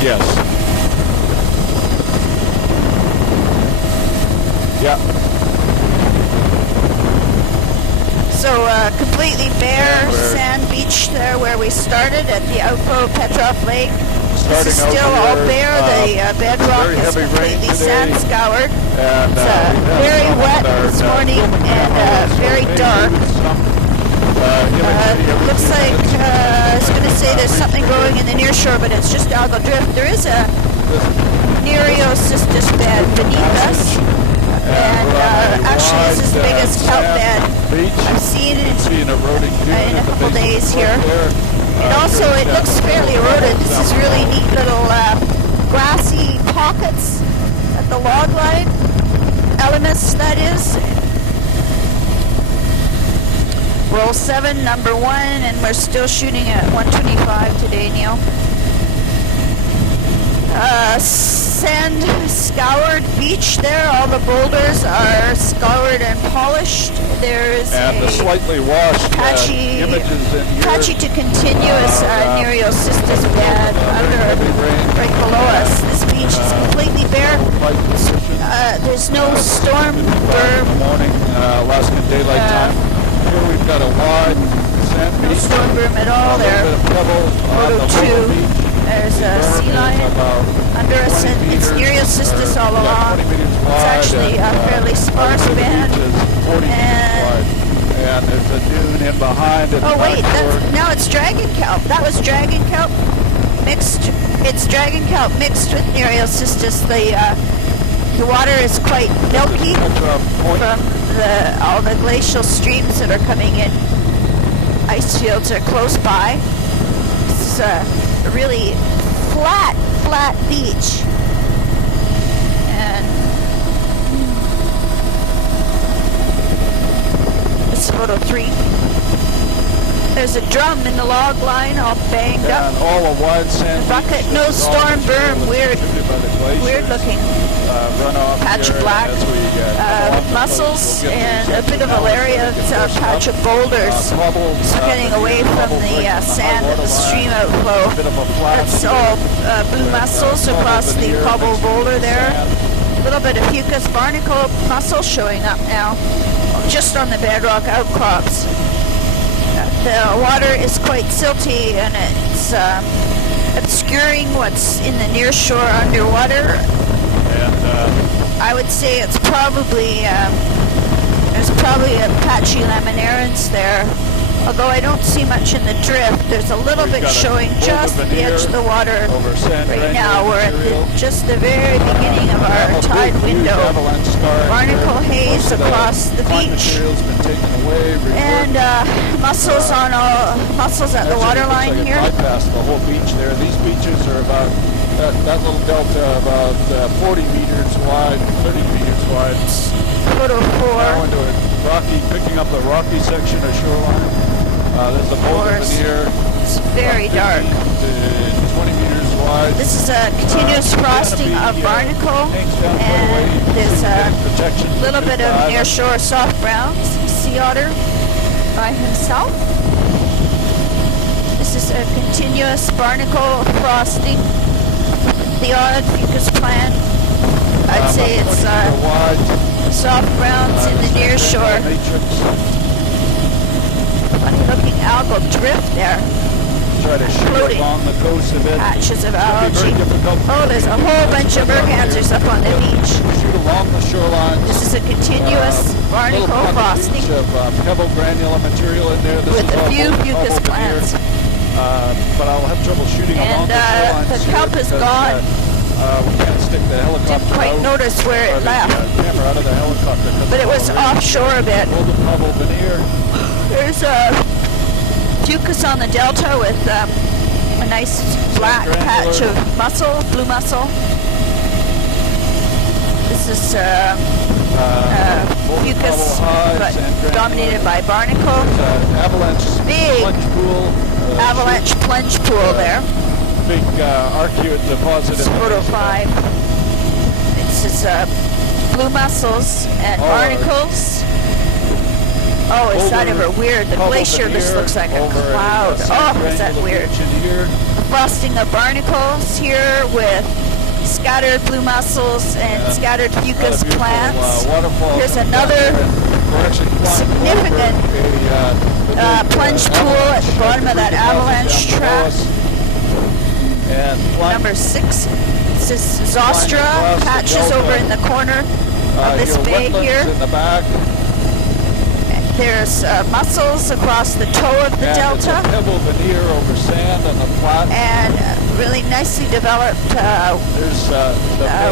Yes. Yeah. So completely bare sand beach there where we started at the Outflow Petroff Lake. This is still all bare. The bedrock is completely sand scoured. It's very wet this morning and very dark. Looks like I was going to say there's something growing in the near shore, but it's just algal drift. There is a Nereocystis bed beneath us. And actually this is the biggest kelp bed I've seen in a couple days here. And also it looks fairly eroded. This is really neat little grassy pockets at the log line. Elemis, that is. Roll 7, number 1, and we're still shooting at 125 today, Neil. Sand scoured beach there. All the boulders are scoured and polished. There's the slightly washed patchy, images in here. Patchy to continuous Nereocystis bed right below us. This beach is completely bare. There's no storm berm. In the morning, Alaskan Daylight Time. Here we've got a wide sand beach. No storm berm at all there. Photo 2. There's a sea lion under us, and it's Nereocystis all along. It's actually a fairly sparse band. And there's a dune in behind. Oh wait, now it's dragon kelp. That was dragon kelp mixed. It's dragon kelp mixed with Nereocystis. The water is quite milky from all the glacial streams that are coming in. Ice fields are close by. This is a really flat beach, and it's photo 3. There's a drum in the log line all banged up. And all a wide sand bucket, no storm berm, weird looking patch of black, mussels, and a bit of Valeria. It's a patch of boulders getting away from the sand of the stream outflow. That's all blue mussels across the cobble boulder there. A little bit of Fucus barnacle mussel showing up now, just on the bedrock outcrops. The water is quite silty, and it's obscuring what's in the near shore underwater. And I would say it's probably there's probably a patchy laminarans there. Although I don't see much in the drift, there's a little bit showing just the edge of the water right now. We're at just the very beginning of our tide window. Barnacle haze across the beach, and mussels at the waterline here. Bypass the whole beach there. These beaches are about that little delta about 40 meters wide, 30 meters wide. Photo 4. Now into a rocky, picking up the rocky section of shoreline. There's a boulder veneer. It's very dark. 20 meters wide. This is a continuous frosting of barnacle, and there's a little bit of near shore soft browns, sea otter by himself. This is a continuous barnacle frosting. The odd Fucus plant. I'd say it's soft browns in the near shore. Funny looking algal drift there. Try to shoot along the coast of it. Patches of algae. Oh, there's a whole bunch of mergansers up on the beach. Shoot along the shoreline. This is a continuous barnacle frosting pebble granular material in there. With a few Fucus plants. But I'll have trouble shooting along the shoreline. And the kelp is gone. We can't stick the helicopter Didn't quite notice where it left. Camera out of the helicopter. But it was offshore a bit. There's a Fucus on the delta with a nice black patch of mussel, blue mussel. This is Fucus, but dominated by barnacle. Big avalanche plunge pool there. Big arcuate deposit. It's photo 5. This is blue mussels and barnacles. Oh, is that ever weird? The glacier just looks like a cloud. Oh, is that weird? frosting of barnacles here with scattered blue mussels and scattered fucus plants. Here's another significant plunge pool at the bottom of that avalanche trap. Number 6. This is Zostra patches over in the corner of this bay here. There's mussels across the toe of the delta. Pebble veneer over sand on the flat. And really nicely developed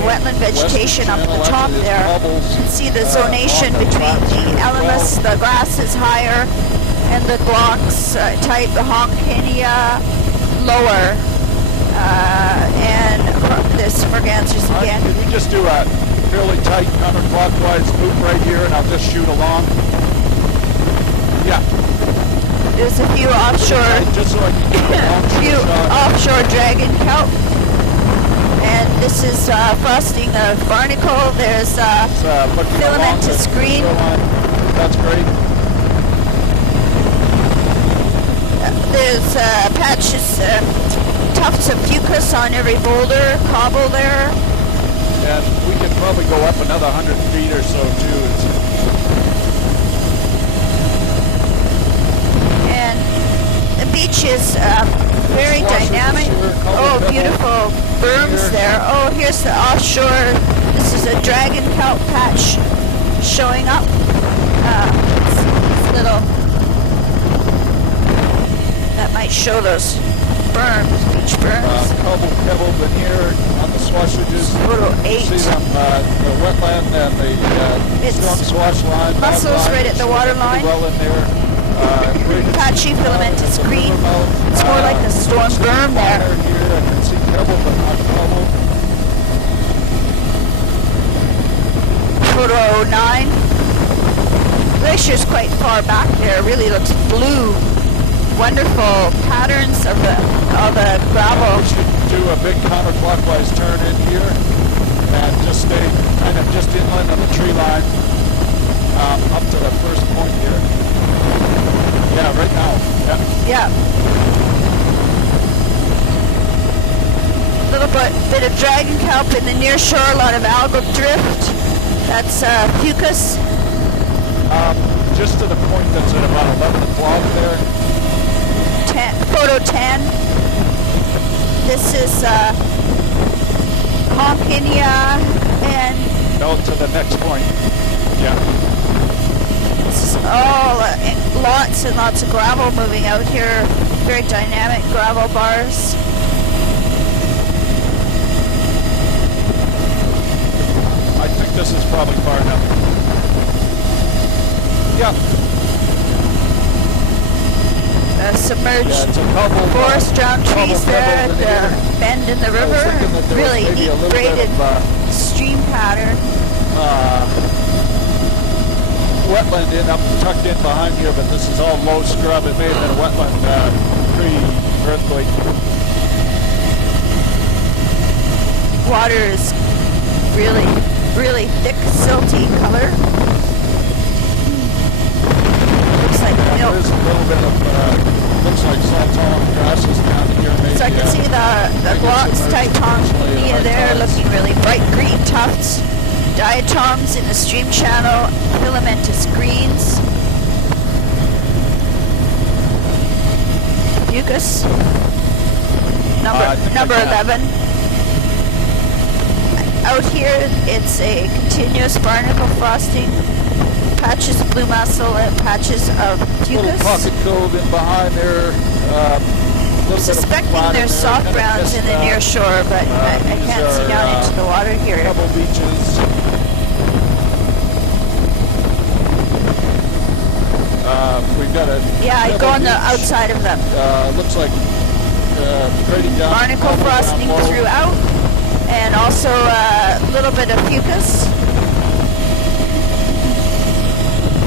wetland vegetation up the top there. You can see the zonation between the Elymus, the grass is higher, and the Glaucs type, the Honkinia lower. And this Mergansers again. Can we just do a fairly tight counterclockwise loop right here, and I'll just shoot along? Yeah. There's a few offshore, offshore dragon kelp, and this is frosting of barnacle. There's filamentous green. That's great. There's patches, tufts of fucus on every boulder, cobble there. And we can probably go up another 100 feet or so too. And the beach is very dynamic. Oh, beautiful berms there. Oh, here's the offshore. This is a dragon kelp patch showing up. This little, that might show those berms, beach berms. Pebble veneer on the swashages. Photo 8. See them, the wetland and the storm swash line. Mussels right at the water line. Well in there. Patchy filamentous green. It's more like a storm berm there. Here, I can see pebble but not pebble. Photo 9. Glacier's quite far back there. Really looks blue. Wonderful patterns of the gravel. We should do a big counterclockwise turn in here and just stay kind of just inland of the tree line up to the first point here. Yeah, right now. Yeah. Little bit of dragon kelp in the near shore, a lot of algal drift. That's fucus. Just to the point that's at about 11 o'clock there. Photo 10. This is Honkinia and... No, to the next point. Yeah. This is all lots and lots of gravel moving out here. Very dynamic gravel bars. I think this is probably far enough. Yeah. Submerged forest drowned trees there at the bend in the river. Really neat braided stream pattern. Wetland tucked in behind here, but this is all low scrub. It may have been a wetland pre-earthquake. Water is really thick, silty color. Looks like milk. There's a little bit of looks like saltine grasses down here. Maybe, so I can see the Glaucs Titania there, looking really bright green tufts. Diatoms in the stream channel, filamentous greens. Fucus. Number 11. Out here, it's a continuous barnacle frosting. Patches of blue mussel and patches of fucus. Little pocket cove in behind there. I'm suspecting there's soft browns in the near shore, but I can't see down into the water here. Pebble beaches. We've got a... Yeah, I go on the outside of them. Looks like grading down. Barnacle frosting throughout, and also a little bit of fucus.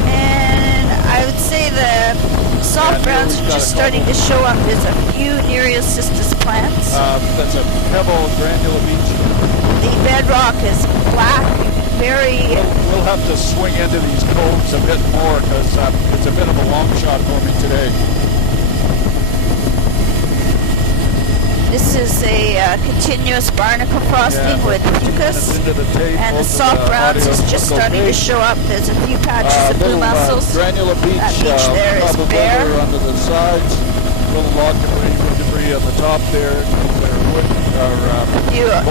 And I would say the soft browns are just starting to show up. There's a few Nereocystis plants. That's a pebble granular beach. The bedrock is black, very... We'll have to swing into these coves a bit more because it's a bit of a long shot for me today. This is a continuous barnacle frosting with fucus, and the soft browns is just starting to show up. There's a few patches of blue mussels. Granular beach, That beach there is bare. under the sides, little log debris on the top there.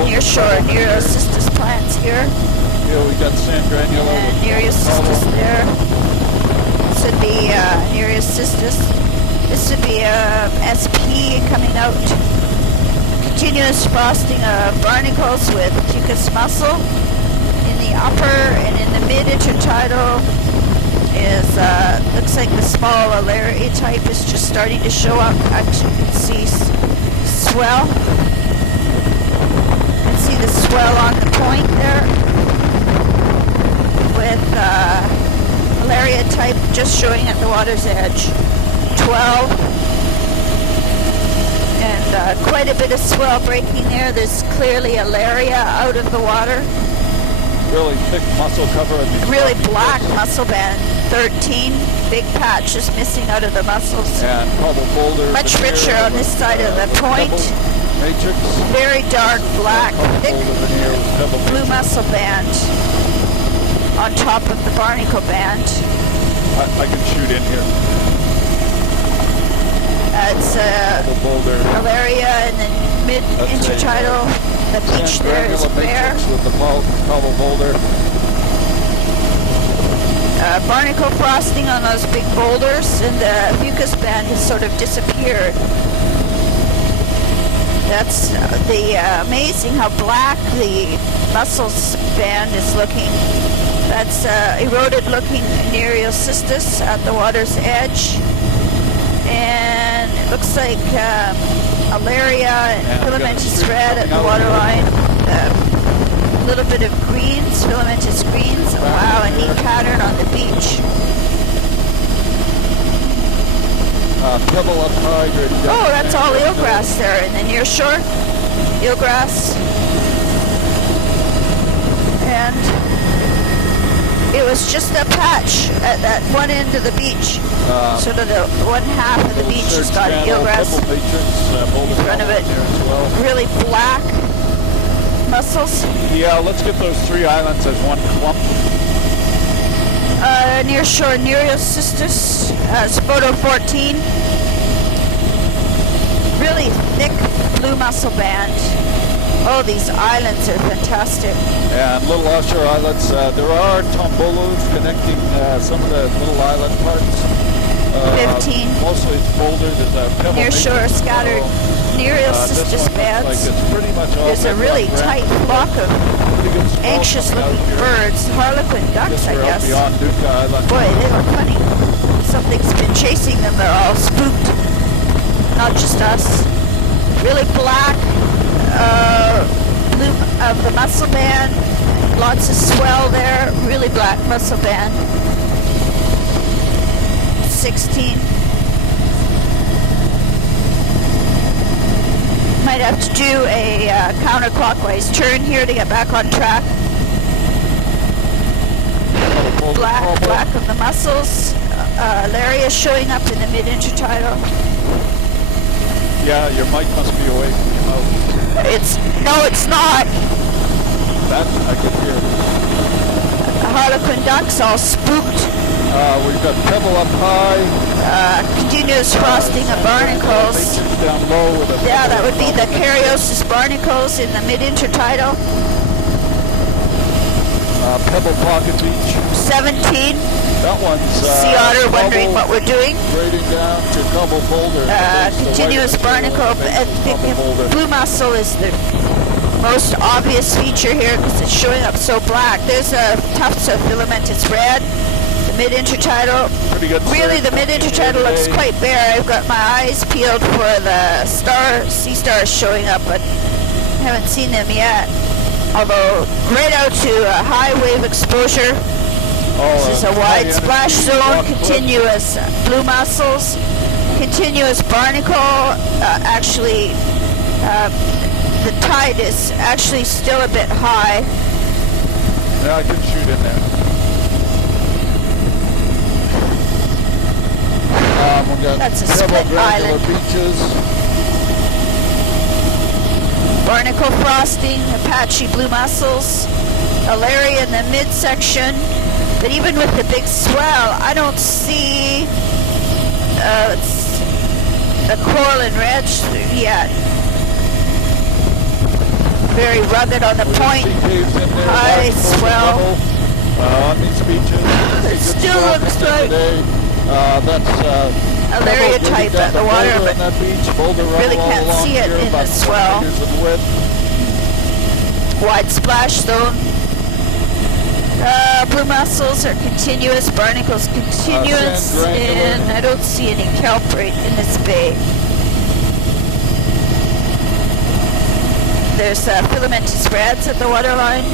Near shore, Nereocystis plants here. Here we got sand granula. And Nereocystis there. This would be Nereocystis. This would be SP coming out. Continuous frosting of barnacles with fucus mussel. In the upper and in the mid intertidal is looks like the small Alaria type is just starting to show up. Actually, you can see swell. You can see the swell on the point there with Alaria type just showing at the water's edge. 12. And quite a bit of swell breaking there. There's clearly Alaria out of the water. Really thick mussel cover. Really black mussel band. 13. Big patch just missing out of the mussels. And pebble boulders. Much richer on this side of the point. Matrix. Very dark, black, thick blue mussel band on top of the barnacle band. I can shoot in here. It's Alaria and then mid intertidal. The beach there is bare. With the pebble boulder. Barnacle frosting on those big boulders, and the fucus band has sort of disappeared. That's amazing how black the mussels band is looking. That's eroded looking Nereocystis at the water's edge. And it looks like Alaria and filamentous red at the waterline. A little bit of greens, filamentous greens. Wow, a neat pattern on the beach. Pebble up high. Oh, that's all eelgrass there in the near shore. Eelgrass. And it was just a patch at that one end of the beach. Sort of the one half of the beach has got eelgrass in front of it. Really black mussels. Yeah, let's get those 3 islands as one clump. Near shore Nereocystis, photo 14. Really thick blue mussel band. Oh, these islands are fantastic. And little offshore islets. There are tombolos connecting some of the little island parts. 15. Mostly it's boulder. There's a pebble. Near shore scattered Nereocystis bands. Pretty much all There's a really tight flock of anxious looking birds. Harlequin ducks, I guess. Boy, they look funny. Something's been chasing them. They're all spooked. Not just us. Really black. Blue of the mussel band, lots of swell there, really black mussel band. 16. Might have to do a counterclockwise turn here to get back on track. Black of the mussels. Alaria showing up in the mid intertidal. Yeah, your mic must be away from your mouth. No, it's not. That I can hear. Harlequin ducks all spooked. We've got pebble up high. Continuous frosting of barnacles. Down low with that would be the Caryopsis barnacles in the mid intertidal. Pebble Pocket Beach. 17. That one's sea otter wondering what we're doing. Grading down to Pebble Boulder. Continuous barnacle. Blue mussel is the most obvious feature here because it's showing up so black. There's a tufts of filamentous red. The mid intertidal. Pretty good. Really, the mid intertidal looks quite bare. I've got my eyes peeled for the sea stars showing up, but haven't seen them yet. Although right out to a high wave exposure. This is a wide splash zone, continuous blue mussels, continuous barnacle. Actually, the tide is actually still a bit high. Yeah, I can shoot in there. That's a split island. Beaches. barnacle frosting, Apache blue mussels, Alaria in the midsection. But even with the big swell, I don't see a coral and reds yet. Very rugged on the point, high swell. On these beaches. It still looks like that's Alaria type at the water, but that beach. Boulder really can't see it in the swell. Wide splash zone. Blue mussels are continuous, barnacles continuous, and I don't see any kelp right in this bay. There's filamentous reds at the waterline.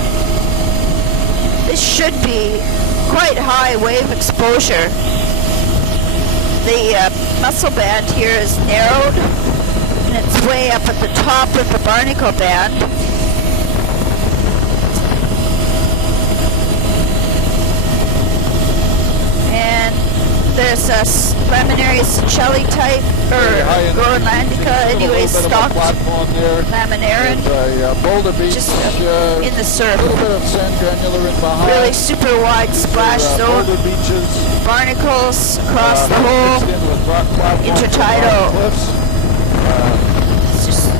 This should be quite high wave exposure. The mussel band here is narrowed, and it's way up at the top of the barnacle band. And there's a Laminaria seychelles type, or Groenlandica, anyway, stocked Laminarin, just in the surf. Really super wide splash zone. Barnacles across the whole intertidal. It's just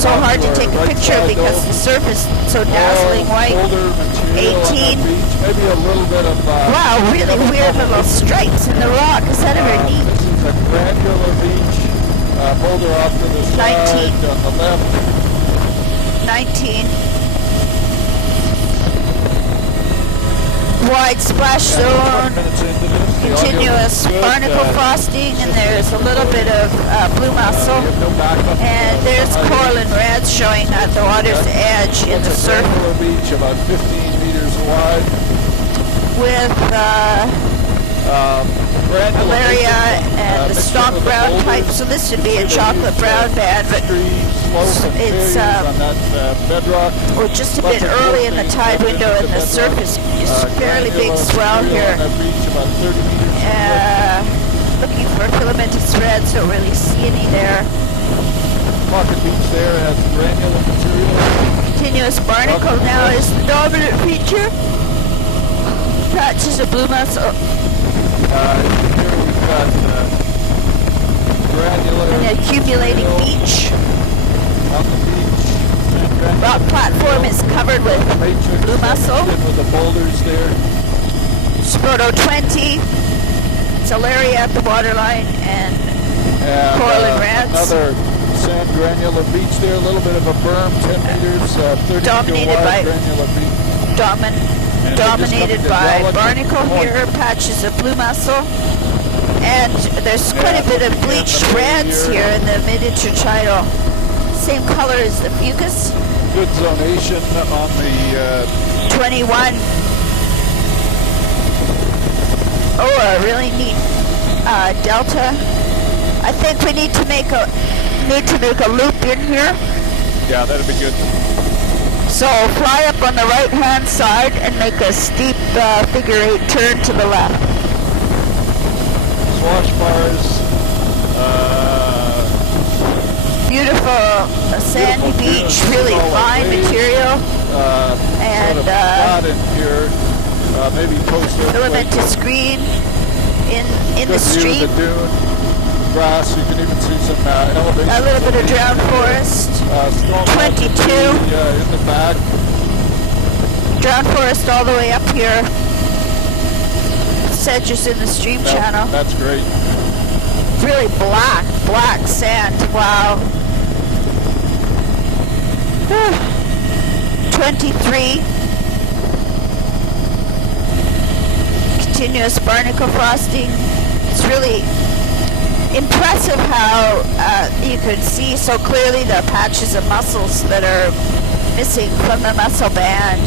so hard to take a picture because the surf is so dazzling white. 18. Wow, really weird little stripes in the rock. Is that ever neat? This is a granular beach. Boulder off to the side 19. on the left. 19. Wide splash zone, continuous barnacle frosting, and there's a little bit of blue mussel. And there's coral and reds showing at the water's edge in the surf. Beach, about 15 meters wide. With Alaria and the stock brown type, so this should be a chocolate brown band, but it's just a bit early in the tide window, and the surf is fairly big swell here. Looking for filamentous reds, don't really see any there. Pocket beach there has granular material. Continuous barnacle now is the dominant feature. Patches of blue mussel. Here we've got granular. An accumulating beach. On the beach. Rock platform is covered with blue mussel. With the boulders there. Sproto 20. It's Alaria at the waterline and coral and reds. Another sand granular beach there. A little bit of a berm, 10 meters, 30 dominated wide by granular beach. Dominated by barnacle here, patches of blue mussel, and there's quite a bit of bleached reds here in the mid-intertidal. Same color as the fucus. Good zonation on the 21. Oh, a really neat delta. I think we need to make a loop in here. Yeah, that'd be good. So fly up on the right-hand side and make a steep figure 8 turn to the left. Swash bars. Beautiful sandy beach, really fine material. And sort of flat in here. Maybe filamentous green in the stream. The dune. Grass, you can even see some elevation. A little bit of drowned forest. 22. In the back. Drowned forest all the way up here. Sedges in the stream channel. That's great. Really black sand. Wow. 23. Continuous barnacle frosting. It's really impressive how you could see so clearly the patches of mussels that are missing from the mussel band.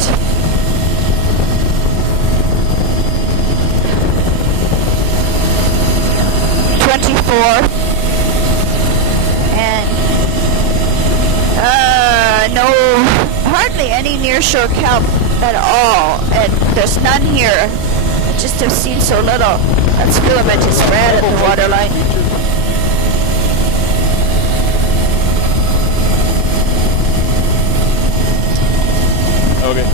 And no, hardly any nearshore kelp at all, and there's none here. I just have seen so little. That's filamentous red at the waterline. Okay.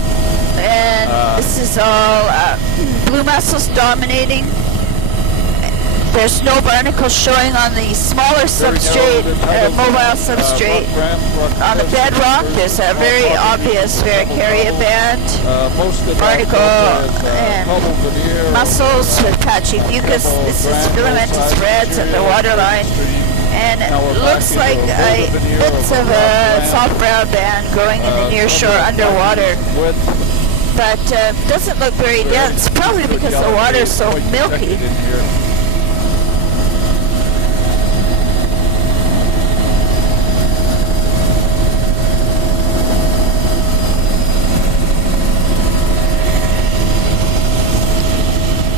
And this is all blue mussels dominating. There's no barnacles showing on the smaller substrate, mobile substrate. On the bedrock, there's a very obvious Varicaria band, barnacle and mussels with patchy fucus. This is filamentous reds at the waterline. And it looks like bits of a soft brown band growing in the near shore underwater. But doesn't look very dense, probably because the water is so milky.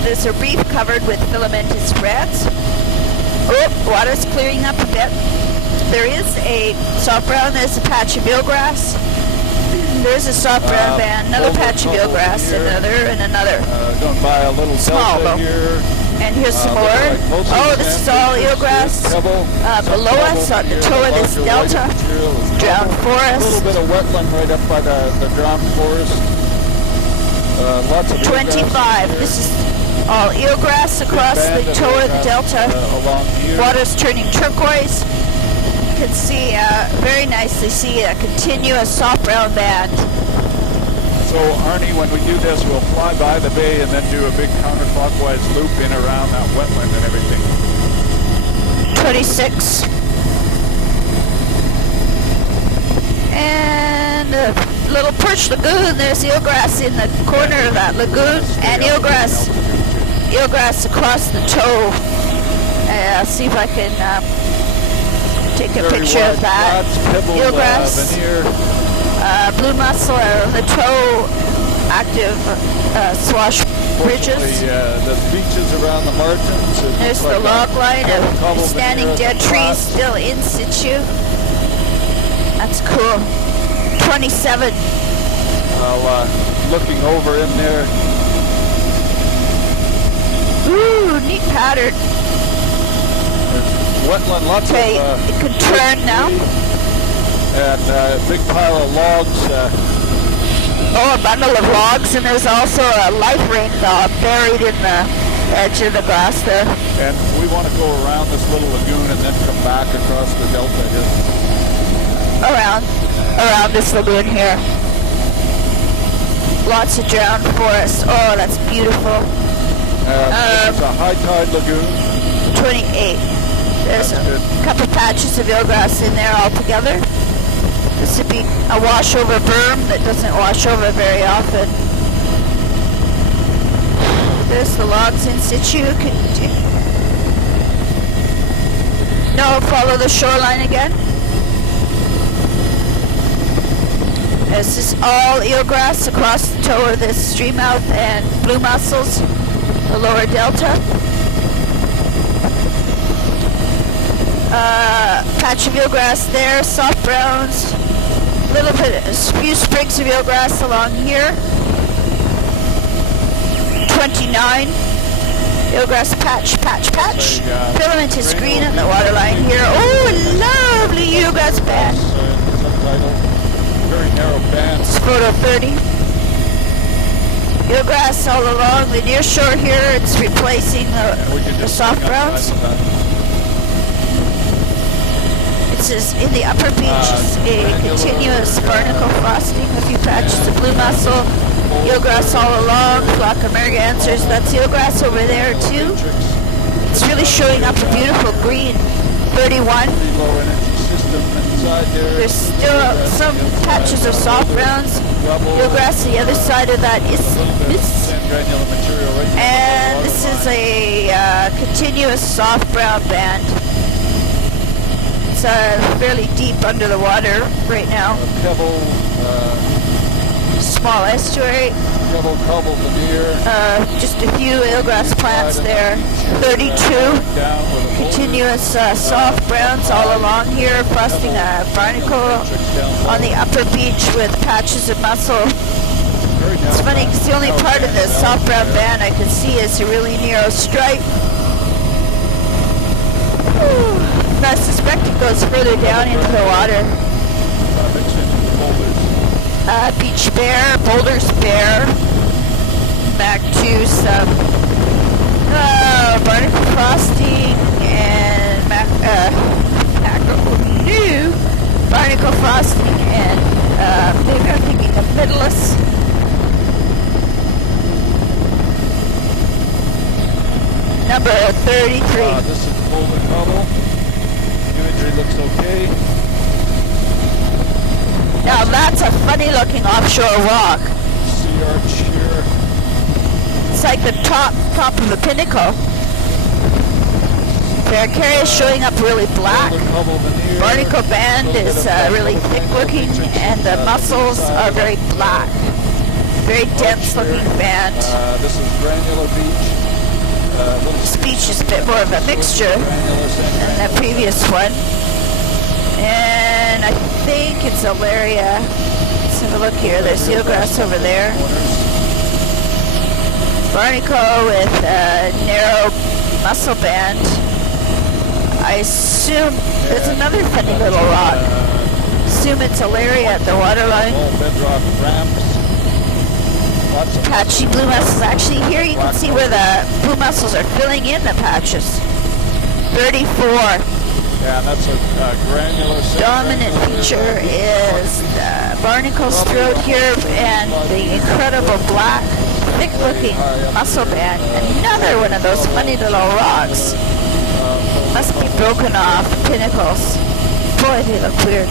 There's a reef covered with filamentous reds. Oh, water's clearing up a bit. There is a soft brown, there's a patch of eelgrass. There's a soft brown band, another patch of eelgrass, another and another. Going by a little small though. Here. And here's some more. Oh, this is all eelgrass. Below us on the toe of this delta, drowned forest. A little bit of wetland right up by the drowned forest. Lots of 25. This is all eelgrass across the toe of the delta. Water's turning turquoise. You can see very nicely see a continuous soft brown band. So Arnie, when we do this, we'll fly by the bay and then do a big counterclockwise loop in around that wetland and everything. 26. And a little perch lagoon. There's eelgrass in the corner of that lagoon, and eelgrass across the toe. I'll see if I can take a picture of that. Eelgrass, blue mussel on the toe, active swash bridges. The beaches around the margins. There's the log line of standing dead trees still in situ. That's cool. 27. Looking over in there. Ooh, neat pattern. Wetland, lots of... it can turn now. And a big pile of logs. Oh, a bundle of logs, and there's also a life ring buried in the edge of the grass there. And we want to go around this little lagoon and then come back across the delta here. Around this lagoon here. Lots of drowned forest. Oh, that's beautiful. It's a high tide lagoon. 28. There's a couple patches of eelgrass in there all together. This would be a washover berm that doesn't wash over very often. There's the logs in situ. No, follow the shoreline again. This is all eelgrass across the toe of this stream mouth and blue mussels, the lower delta. Patch of eelgrass there, soft browns, a few sprigs of eelgrass along here. 29. Eelgrass patch. Filamentous green at the waterline here. Oh, lovely eelgrass band. Very narrow band. Photo 30. Eelgrass all along the near shore here. It's replacing the soft browns. This is in the upper beach. A continuous barnacle frosting. A few patches of blue mussel. Eelgrass all along. Flock of mergansers. That's eelgrass over there too. It's really showing up a beautiful green. 31. There's still some patches of soft browns. Eelgrass the other side of that is this. And this is a continuous soft brown band. It's fairly deep under the water right now. Small estuary. Just a few eelgrass plants there. 32. Continuous soft browns all along here, frosting a barnacle on the upper beach with patches of mussel. It's funny because the only part of the soft brown band I can see is a really narrow stripe. And I suspect it goes further down into the water. beach bare, boulders bare. Back to some barnacle frosting and barnacle frosting and maybe I'm thinking of Middless. Number 33. This is Boulder Cobble. Imagery looks okay. Now that's a funny looking offshore rock. Sea arch here. It's like the top of a pinnacle. Barracuda is showing up really black. Barnacle band is really thick looking, and the mussels are very black. Very dense looking band. This is Granular Beach. This beach is a bit more of a mixture than the previous one. And I think it's Alaria. Let's have a look here. There's eelgrass over there. Barnacle with a narrow mussel band. I assume there's another funny little rock. Assume it's Alaria at the waterline. Bedrock ramps. Patchy blue mussels. Actually, here you can see where the blue mussels are filling in the patches. 34. Yeah, that's a granular. Dominant feature is the barnacles throughout here and the incredible black, thick-looking mussel band. Another one of those funny little rocks. Must be broken off pinnacles. Boy, they look weird.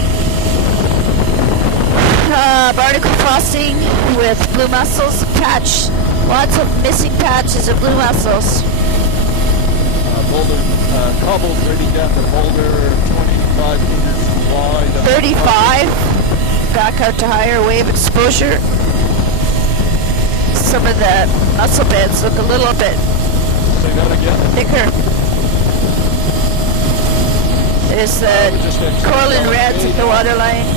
Barnacle frosting with blue mussels. Patch. Lots of missing patches of blue mussels. Boulder cobbled ready down to Boulder, 25 meters wide. 35. Back out to higher wave exposure. Some of the mussel beds look a little bit Say that again. thicker. There's the Corlin Reds at the waterline.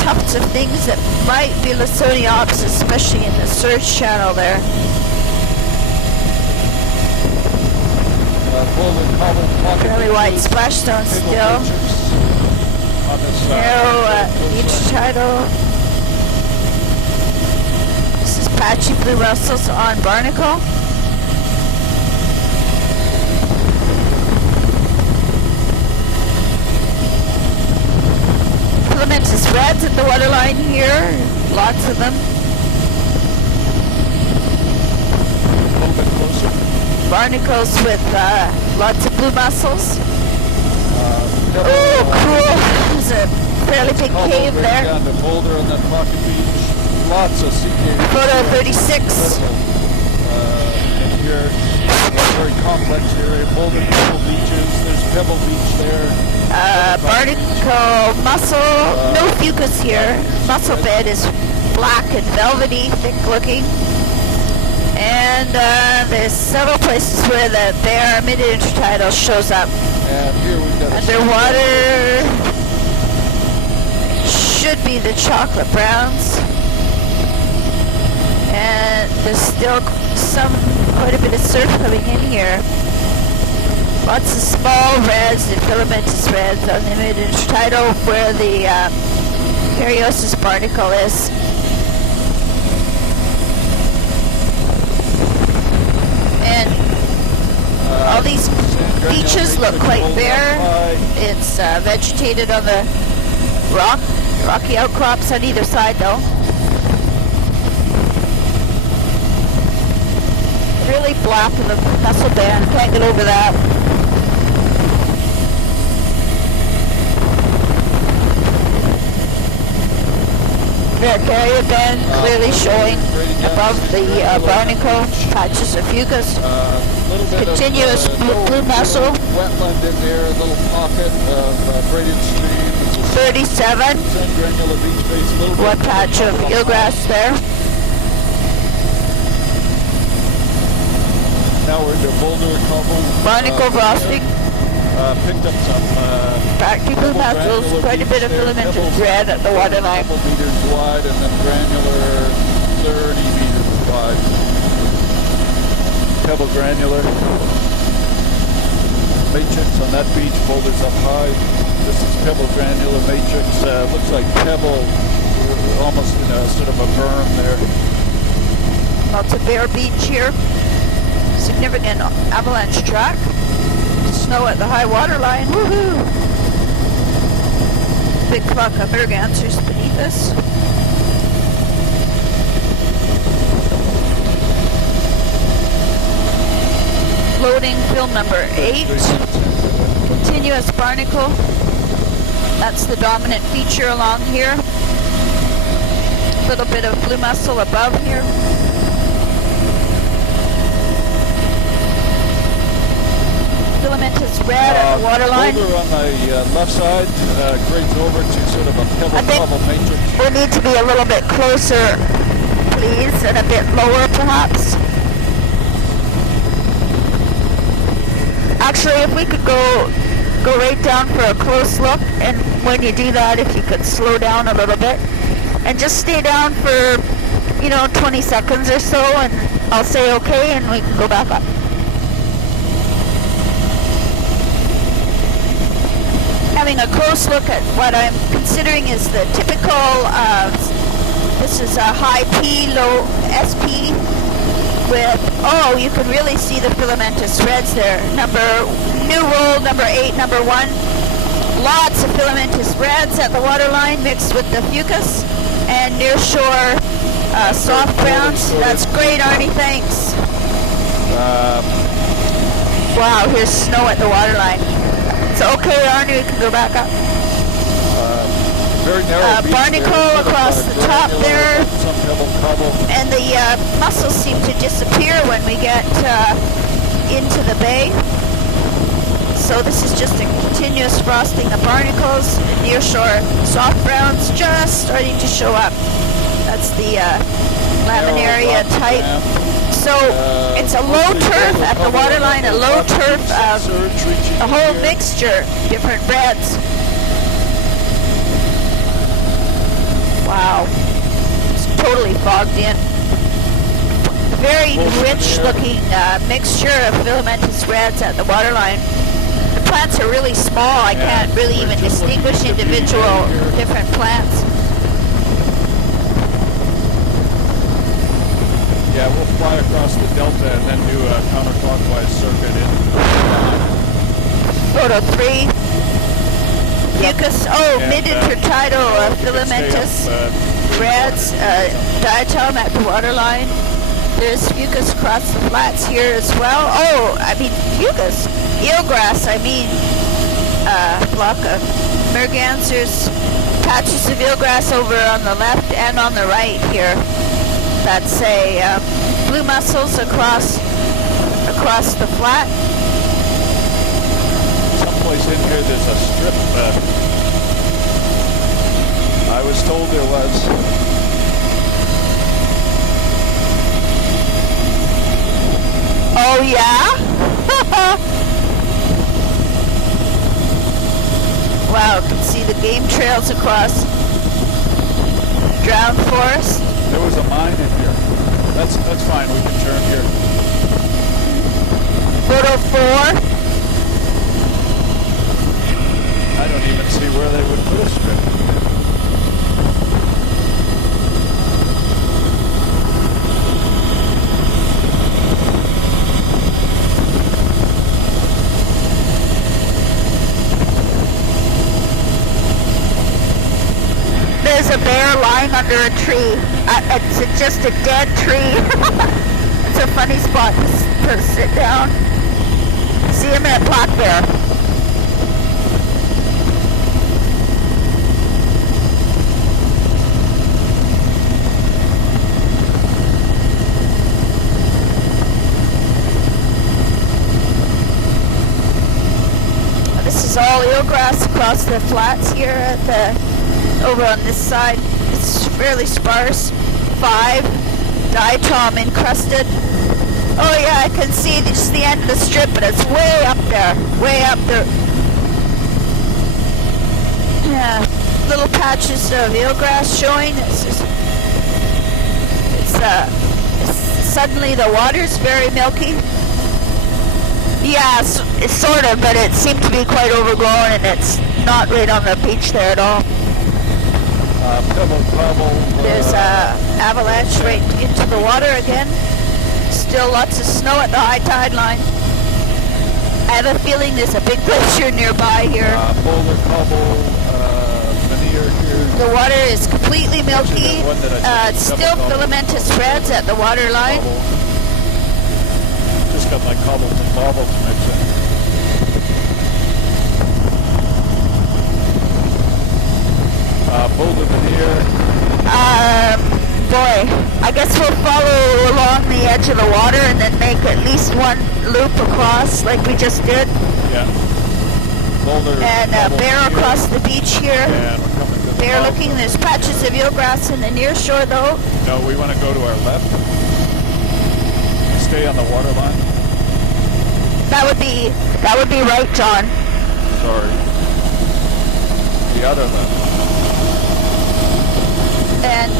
Tufts of things that might be Lasodiops, especially in the surge channel there. Fairly wide splashstone still. Narrow beach tidal. This is patchy blue mussels on Barnacle. Filamentous reds at the waterline here. Lots of them. A little bit closer. Barnacles with lots of blue mussels. Oh, cool. There's a fairly big cave there. Down to Boulder and then Pocket Beach. Lots of sea caves. Photo 36. And here, very complex area. Boulder Pebble Beaches. There's Pebble Beach there. Barnacle mussel. No fucus here. Mussel bed is black and velvety, thick looking. And there's several places where the bare mid-intertidal shows up. And here we've got underwater should be the chocolate browns. And there's still quite a bit of surf coming in here. Lots of small reds and filamentous reds on the mid-intertidal where the Periosis barnacle is. And all these beaches look quite bare. It's vegetated on the rocky outcrops on either side though. Really black in the mussel band, can't get over that. Barracuda band clearly showing above the barnacle, patches of fucus. Continuous blue mussel. Wetland in there, a little pocket of braided stream. 37. Granular beach base, a little bit. One patch of eelgrass there. Now we're into Boulder Cobble. Barnacle frosting. Picked up some Factory blue mussels, quite a bit of filamentous red at the waterline. Couple meters wide and then granular 30 meters wide. Pebble granular. Matrix on that beach, Boulder's up high. This is Pebble granular matrix. Looks like Pebble almost sort of a berm there. Lots of bare beach here. Significant avalanche track. Snow at the high water line. Woohoo! Big flock of mergansers beneath us. Loading film number 8. Continuous barnacle. That's the dominant feature along here. A little bit of blue mussel above here. Filamentous red at the waterline. Over on the left side, grades over to sort of a pebble matrix. We need to be a little bit closer, please, and a bit lower perhaps. Actually, if we could go right down for a close look, and when you do that, if you could slow down a little bit, and just stay down for, 20 seconds or so, and I'll say okay, and we can go back up. Having a close look at what I'm considering is the typical, this is a high P, low SP, with, you can really see the filamentous reds there. New roll, number 8, number 1. Lots of filamentous reds at the waterline mixed with the fucus. And near shore, soft browns. That's great, Arnie, thanks. Wow, here's snow at the waterline. It's okay, Arnie, we can go back up. Very narrow barnacle across the top there. Some cobble. And the mussels seem to disappear when we get into the bay. So this is just a continuous frosting of barnacles. Near shore soft browns just starting to show up. That's the laminaria type. So it's a low turf at the waterline, a low turf of a whole mixture, different reds. Wow, it's totally fogged in. Very rich looking mixture of filamentous reds at the waterline. The plants are really small, I can't really even distinguish individual different plants. Yeah, we'll fly across the delta and then do a counterclockwise circuit in. Photo 3. Fucus, mid-intertidal filamentous reds, diatom at the waterline. There's fucus across the flats here as well. Fucus, eelgrass, flock of mergansers, patches of eelgrass over on the left and on the right here. That's blue mussels across the flat. Someplace in here there's a strip. I was told there was. Oh yeah? Wow, you can see the game trails across drowned forest. There was a mine in here. That's fine, we can turn here. Photo 4. I don't even see where they would put a strip. There's a bear lying under a tree. It's just a dead tree. It's a funny spot to sit down. See him at Black Bear. This is all eelgrass across the flats here at over on this side. It's fairly sparse. 5, diatom encrusted. Oh yeah, I can see just the end of the strip, but it's way up there. Way up there. Yeah, little patches of eelgrass showing. Suddenly the water's very milky. Yeah, it's sort of, but it seemed to be quite overgrown, and it's not right on the beach there at all. Pebble. There's avalanche right into the water again. Still lots of snow at the high tide line. I have a feeling there's a big glacier nearby here. Boulder Cobble, veneer here. The water is completely milky. Still filamentous spreads at the water line. Just got my cobbles and bobbles mixing. Boulder veneer. Boy, I guess we'll follow along the edge of the water and then make at least one loop across like we just did. Yeah. Boulder. And bear across the beach here. And we're coming to the bear looking. There's patches of eelgrass in the near shore though. No, we want to go to our left. Stay on the water line. That would be right, John. Sorry. The other left. And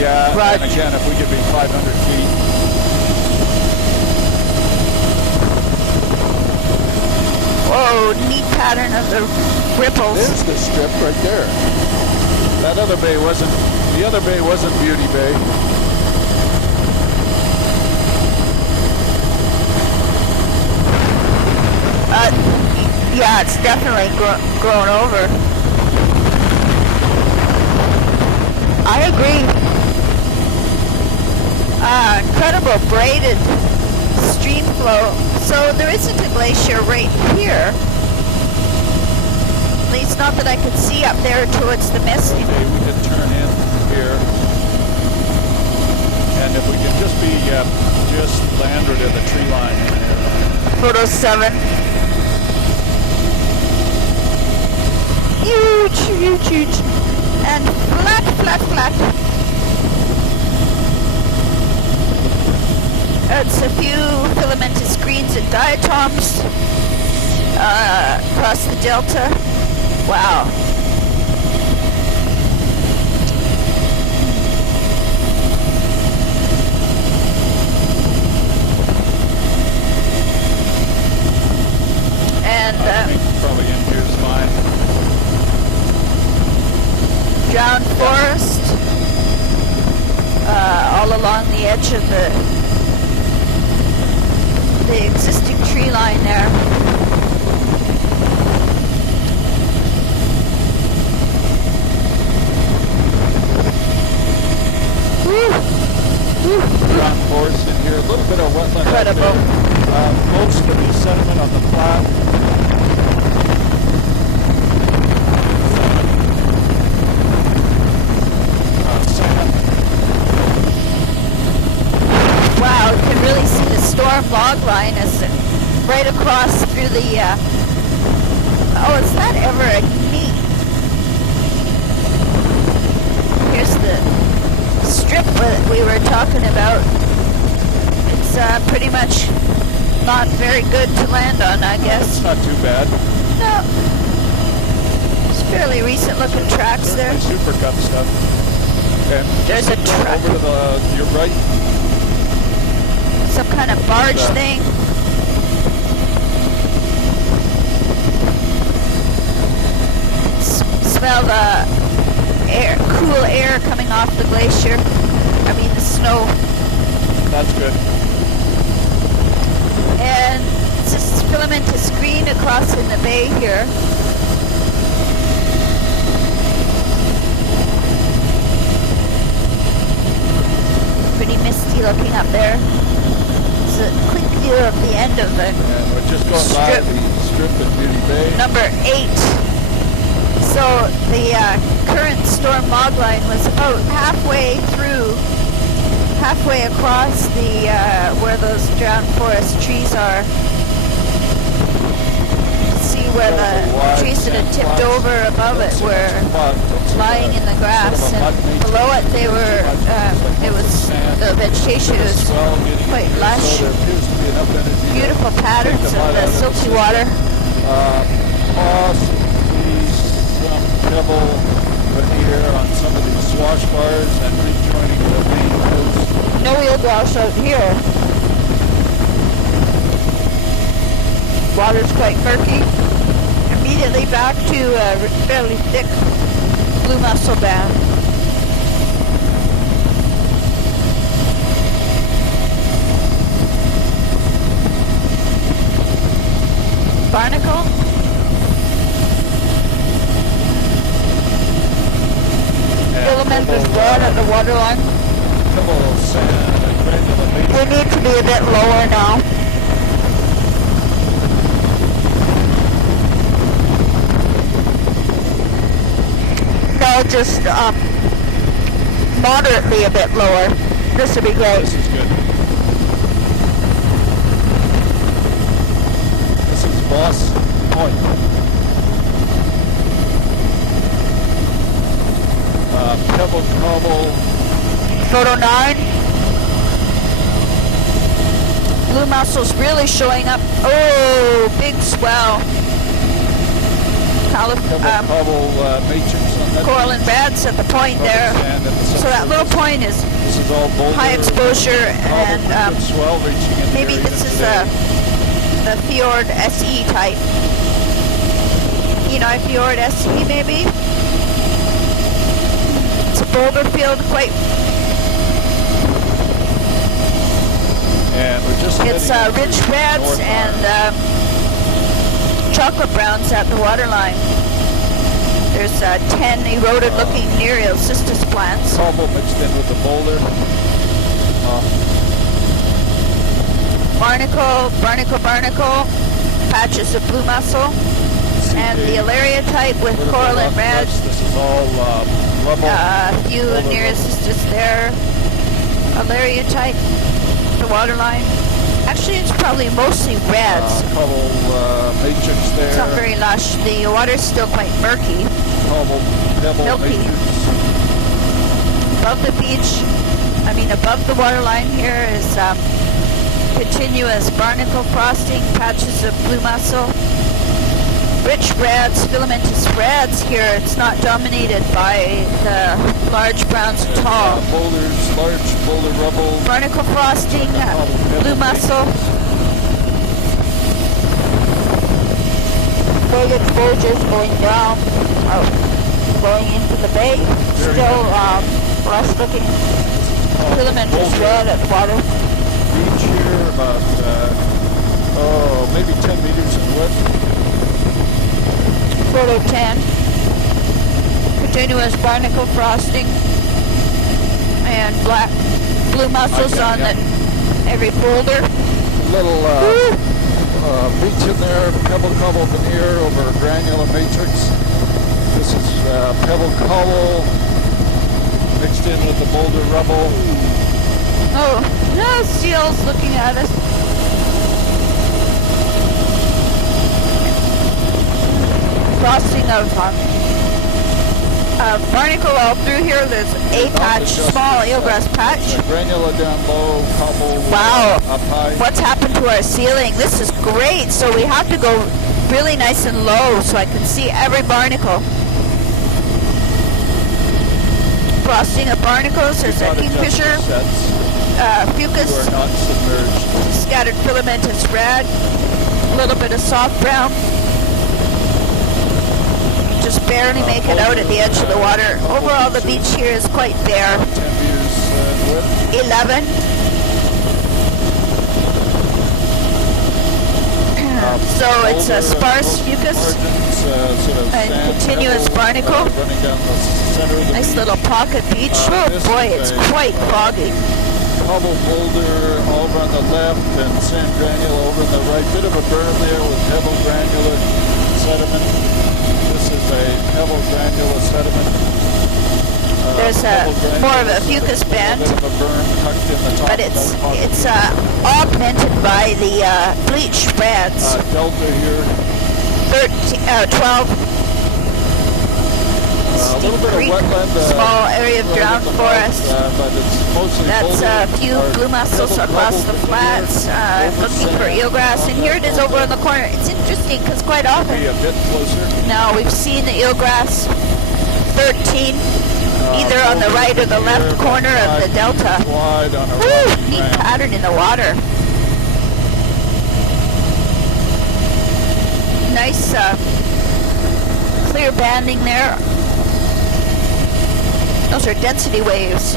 yeah, right. And again, if we could be 500 feet. Whoa, neat pattern of the ripples. There's the strip right there. That other bay wasn't, the other bay wasn't Beauty Bay. Yeah, it's definitely grown over. I agree. Incredible braided stream flow. So there isn't a glacier right here. At least not that I could see up there towards the mist. Okay, we can turn in here. And if we can just be just landward of the tree line in there. Photo 7. Huge, huge, huge. And flat, flat, flat. It's a few filamentous greens and diatoms across the delta. Wow. And I think probably in here is fine. Drowned forest all along the edge of the existing tree line there. Drowned forest in here, a little bit of wetland. Incredible. Most of the sediment on the flat. Wow, you can really see the storm log line as right across through the, oh, is that ever a neat? Here's the strip that we were talking about. It's pretty much not very good to land on, I guess. It's not too bad. No. It's fairly recent looking tracks there. Super Cup stuff. Okay. There's a truck. Over to your right. Some kind of barge thing. Smell the air, cool air coming off the glacier. I mean the snow. That's good. And it's just filamentous green across in the bay here. Pretty misty looking up there. It's a quick view of the end of the And we're just going by the strip at Beauty Bay. Number 8. So the current storm log line was about halfway across the where those drowned forest trees are. See where the trees that had tipped over above it were lying in the grass, and below it they were. It was the vegetation was quite lush. Beautiful patterns of the silty water. Pebble veneer on some of these swash bars and rejoining the main coast. No eelgrass out here. Water's quite murky. Immediately back to a fairly thick blue mussel band. barnacle. Filament is red at the waterline. Pebble sand and granular matrix. We need to be a bit lower now. No, just moderately a bit lower. This would be great. This is good. This is Boss Point. Pebble Cobble. Photo 9. Blue mussels really showing up. Oh, big swell. Pebble Cobble matrix on that. Coral and reds at the point there. So that little point is high exposure, and maybe this is the Fjord SE type. Kenai Fjord SE maybe. It's a boulder field, quite. And we're just it's rich reds and chocolate browns at the waterline. There's 10 eroded looking Nereocystis plants. Cobble mixed in with the boulder. Barnacle, patches of blue mussel, and the Alaria type with coral and red. This is all rubble. A few Nereocystis there. Alaria type, the waterline. Actually, it's probably mostly reds. Cobble matrix there. It's not very lush. The water's still quite murky. Pebble milky. matrix. Above the beach, above the waterline here is continuous barnacle frosting, patches of blue mussel, rich reds, filamentous reds here. It's not dominated by the large browns at all. Boulders, large boulder rubble. Barnacle frosting, blue mussel. Big exposures going down, going into the bay. Still less looking. Filamentous red at the water. Beach here about, maybe 10 meters in width. Photo 10. Continuous barnacle frosting and blue mussels on every boulder. Little beach in there, pebble cobble veneer over granular matrix. This is pebble cobble mixed in with the boulder rubble. Oh, no, seals looking at us. Frosting of barnacle all through here. There's a patch, small eelgrass patch. Granular down low, cobble wow. Up high. What's happened to our ceiling? This is great. So we have to go really nice and low so I can see every barnacle. Frosting of barnacles. There's a kingfisher. Fucus. Scattered filamentous red. A little bit of soft brown. Just barely make it out at the edge of the water. Overall, the beach here is quite bare. 10 meters width. 11. So it's a sparse fucus and continuous barnacle. Nice little pocket beach. Oh boy, it's quite foggy. Cobble boulder over on the left and sand granule over on the right. Bit of a berm there with pebble granular sediment. This is a pebble granular sediment. There's more of a fucus band, but it's augmented by the bleached reds. Delta here. 12. Steep Creek, small area of drowned forest. That's a few blue mussels across the flats, looking for eelgrass. And here it is over in the corner. It's interesting because quite often, now we've seen the eelgrass 13, either on the right or the left corner of the delta. Woo, neat pattern in the water. Nice clear banding there. Those are density waves.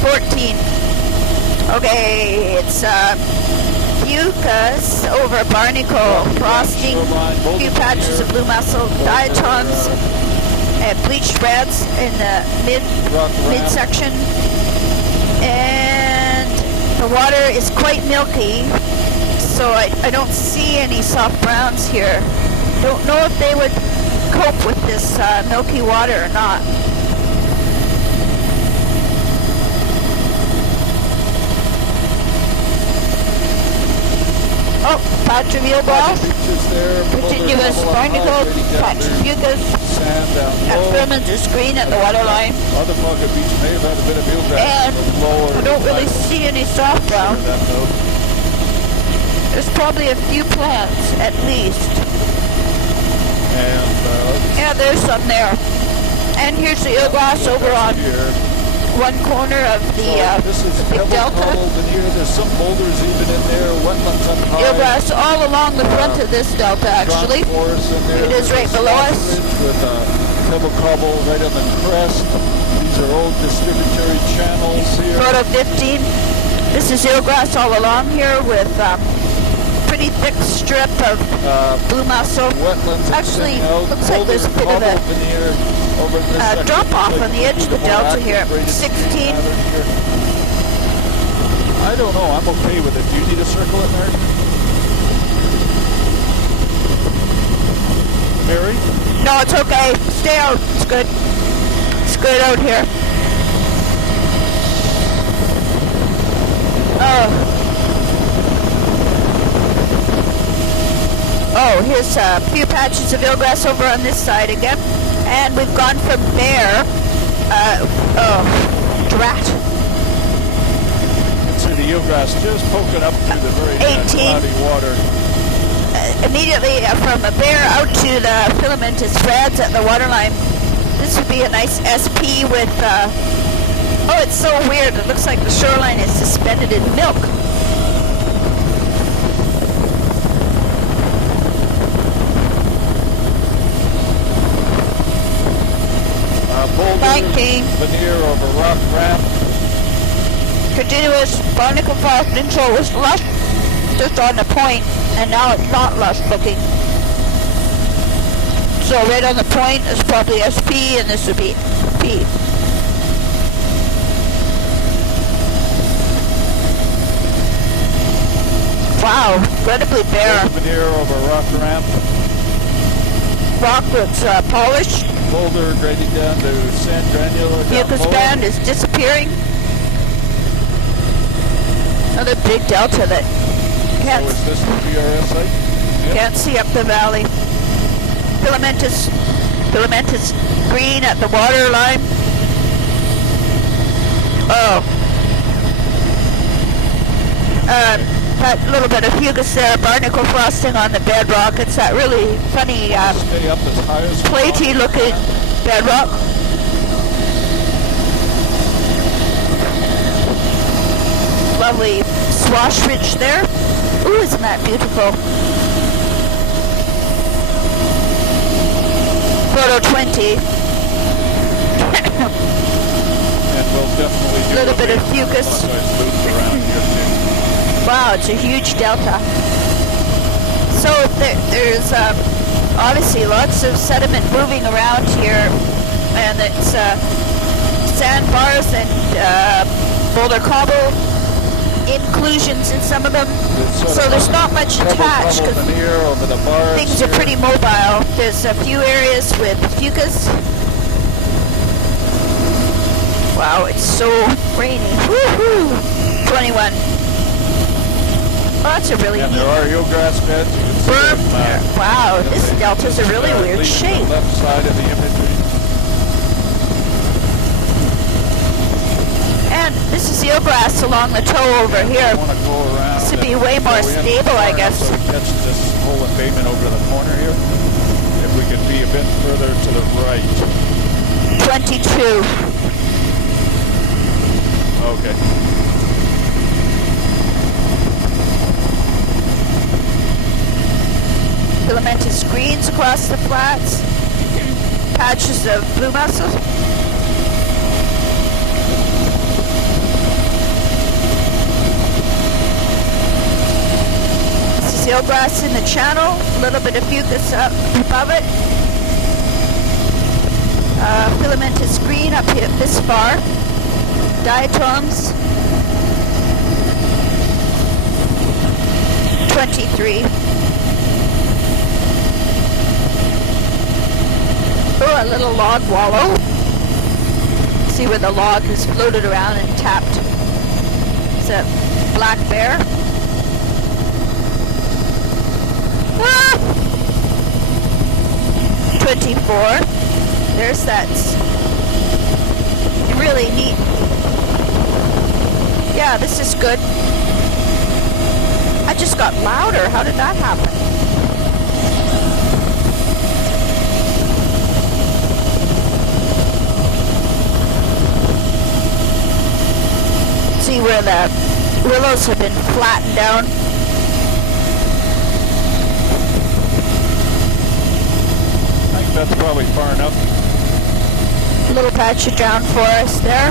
14. Okay, it's fucus over barnacle, frosting, a few patches of blue mussel, diatoms, and bleached reds in the midsection. And the water is quite milky, so I don't see any soft browns here. Don't know if they would cope with this milky water or not. Oh, patch of eel balls, continuous barnacle, patch of fucus, and filamentous green at the waterline. Other pocket beach may have had a bit of eelgrass. And I don't really see any soft brown. There's probably a few plants at least. And yeah, there's some there. And here's the eelgrass over on one corner of the big delta. There's some boulders even in there, wetlands up high. Eelgrass all along the front of this delta, actually. It is right below us. With pebble cobble right on the crest. These are old distributary channels here. Photo 15. This is eelgrass all along here with pretty thick strip of blue mussel. Wetlands. Actually, looks like there's a bit of a drop off on the edge of the delta here. 16. I don't know. I'm okay with it. Do you need a circle in there? Mary? No, it's okay. Stay out. It's good. It's good out here. Oh, here's a few patches of eelgrass over on this side again. And we've gone from bare, drat. You can see the eelgrass just poking up through the very cloudy water. Immediately from a bare out to the filamentous reds at the waterline. This would be a nice SP with, oh, it's so weird. It looks like the shoreline is suspended in milk. Veneer over rock ramp. Continuous barnacle frost intro was lush just on the point, and now it's not lush looking. So right on the point is probably SP, and this would be P. Wow, incredibly bare. Veneer over rock ramp. Rock looks polished. Boulder grading down to sand granular. Fucus band is disappearing. Another big delta that can't, so is this the PRS site? Yep. Can't see up the valley. Filamentous green at the water line. Oh. That little bit of fucus there, barnacle frosting on the bedrock. It's that really funny, stay up as high as platy looking bedrock. Lovely swash ridge there. Ooh, isn't that beautiful? Photo 20. And we'll definitely do a little bit of fucus. Wow, it's a huge delta. So there's obviously lots of sediment moving around here, and it's sandbars and boulder cobble inclusions in some of them. So there's not much attached because things are pretty mobile. There's a few areas with fucus. Wow, it's so rainy. Woohoo! 21. Oh, that's a really neat. And there are eelgrass beds. You can see them, wow, this delta's a really weird shape. The left side of the imagery. And this is eelgrass along the toe over here. I want to go around. This would be way more stable, I guess. So we catch this whole embayment over the corner here. If we could be a bit further to the right. 22. Okay. Filamentous greens across the flats. Patches of blue mussel. eelgrass in the channel, a little bit of fucus up above it. Filamentous green up here this far. Diatoms 23. Oh, a little log wallow. See where the log has floated around and tapped. It's a black bear. Ah! 24. There's that. Really neat. Yeah, this is good. I just got louder. How did that happen? See where the willows have been flattened down. I think that's probably far enough. Little patch of drowned forest there.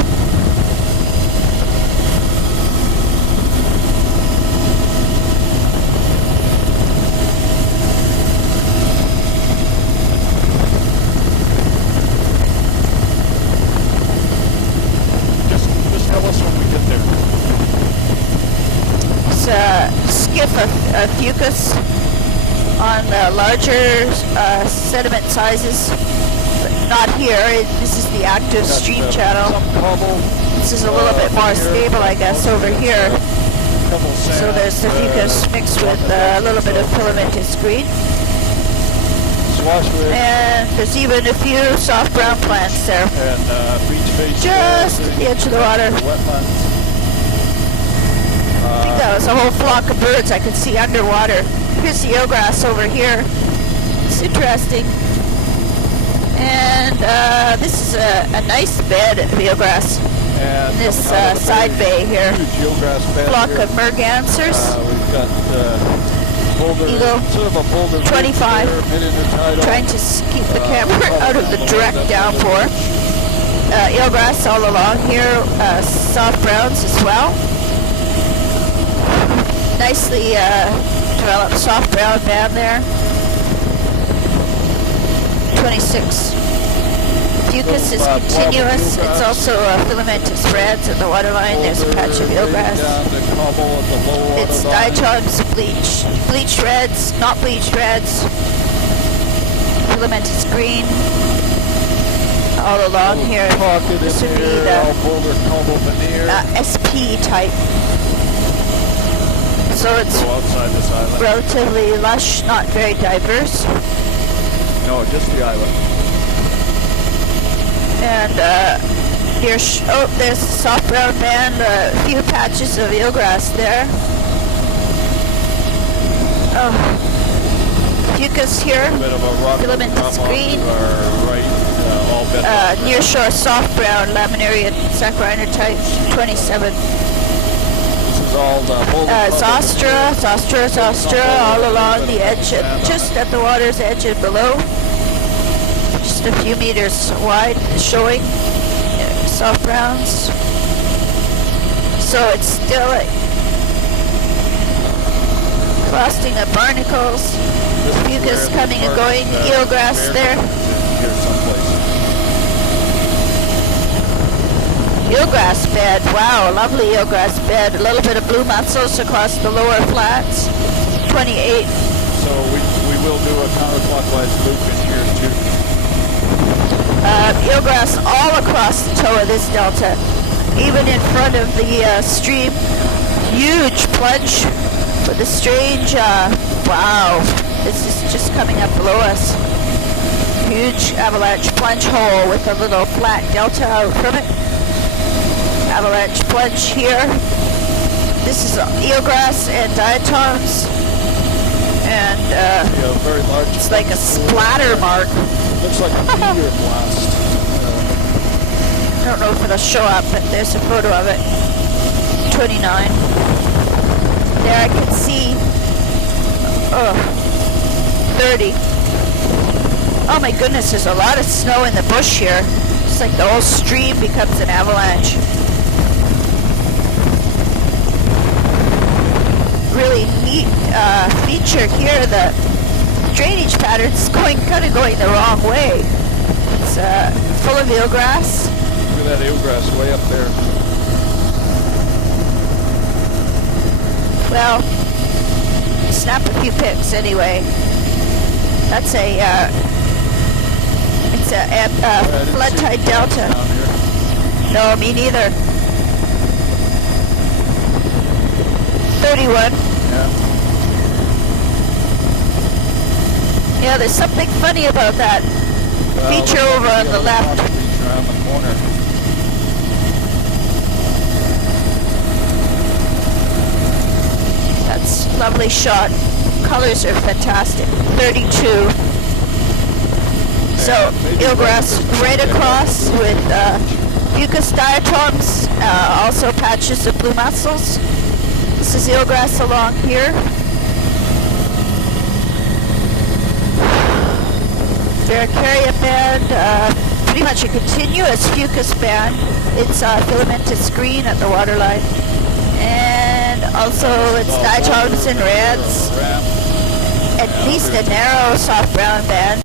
Just tell us when we get there. It's a skiff of fucus on the larger sediment sizes. Not here. This is the active stream channel. This is a little bit more stable, I guess, over here. So there's the fucus mixed with a little bit of filamentous green. And there's even a few soft brown plants there. Just at the edge of the water. I think that was a whole flock of birds I could see underwater. Here's the eelgrass over here. It's interesting. And this is a nice bed of eelgrass. And this side bay here. Flock of mergansers. We've got boulder, Eagle, sort of a boulder 25. Trying to keep the camera out of the direct downpour. Eelgrass all along here. Soft browns as well. Nicely developed soft brown band there. 26. Fucus is continuous. It's also filamentous reds at the waterline. There's a patch of eelgrass. It's diatoms, bleached reds, not bleached reds, filamentous green. All along here. This would be the SP type. So it's relatively lush, not very diverse. No, just the island. And there's the soft brown band, a few patches of eelgrass there. Oh, fucus here, filamentous green. Nearshore soft brown, laminaria saccharina type, 27. Zostra, all along the edge, just at the water's edge and below. Just a few meters wide, showing soft browns. So it's still a frosting of barnacles, fucus coming and going, eelgrass there. Eelgrass bed, wow, lovely eelgrass bed. A little bit of blue mussels across the lower flats. 28. So we will do a counterclockwise loop in here too. Eelgrass all across the toe of this delta, even in front of the stream. Huge plunge with a strange, wow, this is just coming up below us. Huge avalanche plunge hole with a little flat delta out from it. Avalanche plunge here. This is eelgrass and diatoms. And very large. It's like a splatter mark. Looks like a meteor blast. I don't know if it'll show up, but there's a photo of it. 29. There I can see 30. Oh my goodness, there's a lot of snow in the bush here. It's like the whole stream becomes an avalanche. really neat feature here. The drainage pattern's kind of going the wrong way. It's full of eelgrass. Look at that eelgrass way up there. Well, snap a few pics anyway. That's it's a flood tide delta. No, me neither. 31. Yeah, there's something funny about that feature over on the left. Around the corner. That's a lovely shot. Colors are fantastic. 32. So, eelgrass right across with fucus diatoms, also patches of blue mussels. This is eelgrass along here. Varicaria band, pretty much a continuous fucus band. It's filamentous green at the waterline. And also it's diatoms and reds. At least a narrow soft brown band.